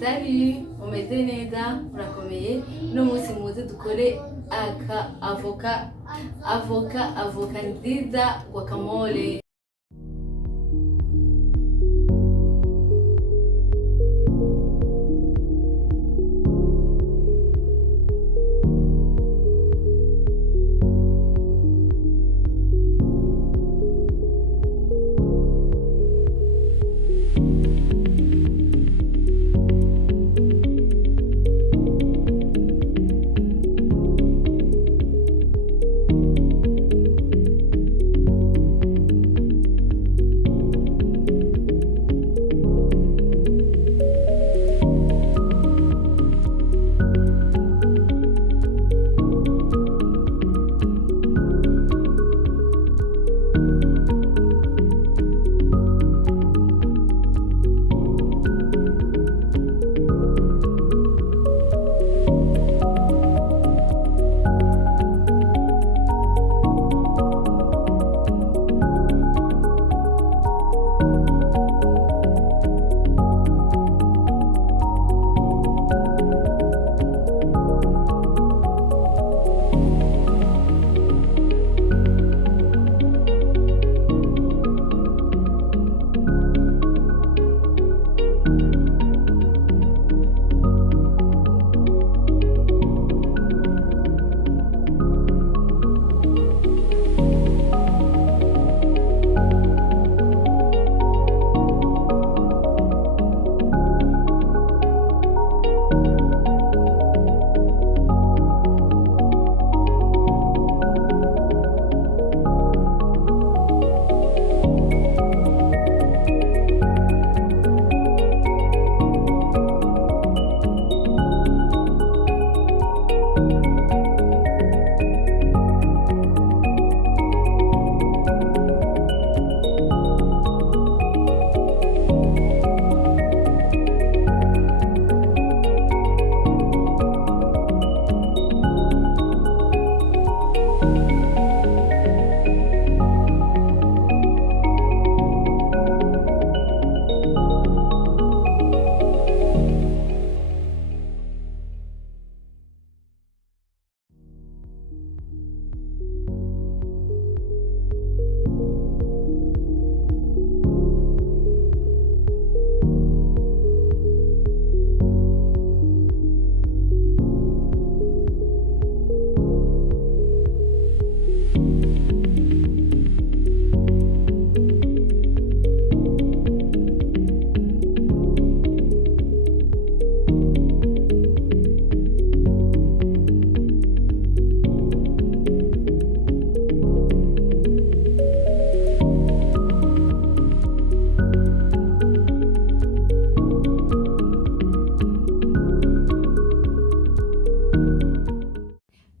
Salut, mumeze neza murakomeye no munsi muze dukore avoka nziza guacamole.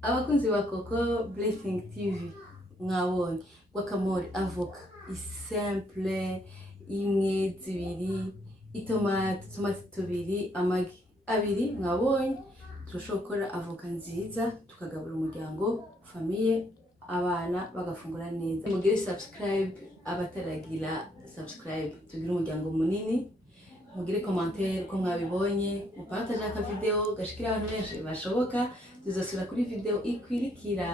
Abakunzi ba Coco Blessing TV mwabonye guacamole avoka simple imwe zibiri itomati tubiri amagi abiri mwabonye turashobora gukora avoka nziza tukagabura umuryango famille abana bagafungura neza. Mugire subscribe abataragira subscribe tugire umuryango munini. Mugire commentaire ko mwabibonye mupartage aka video gashikira abantu benshi bashoboka. Tuzosura kuri video ikwirikira.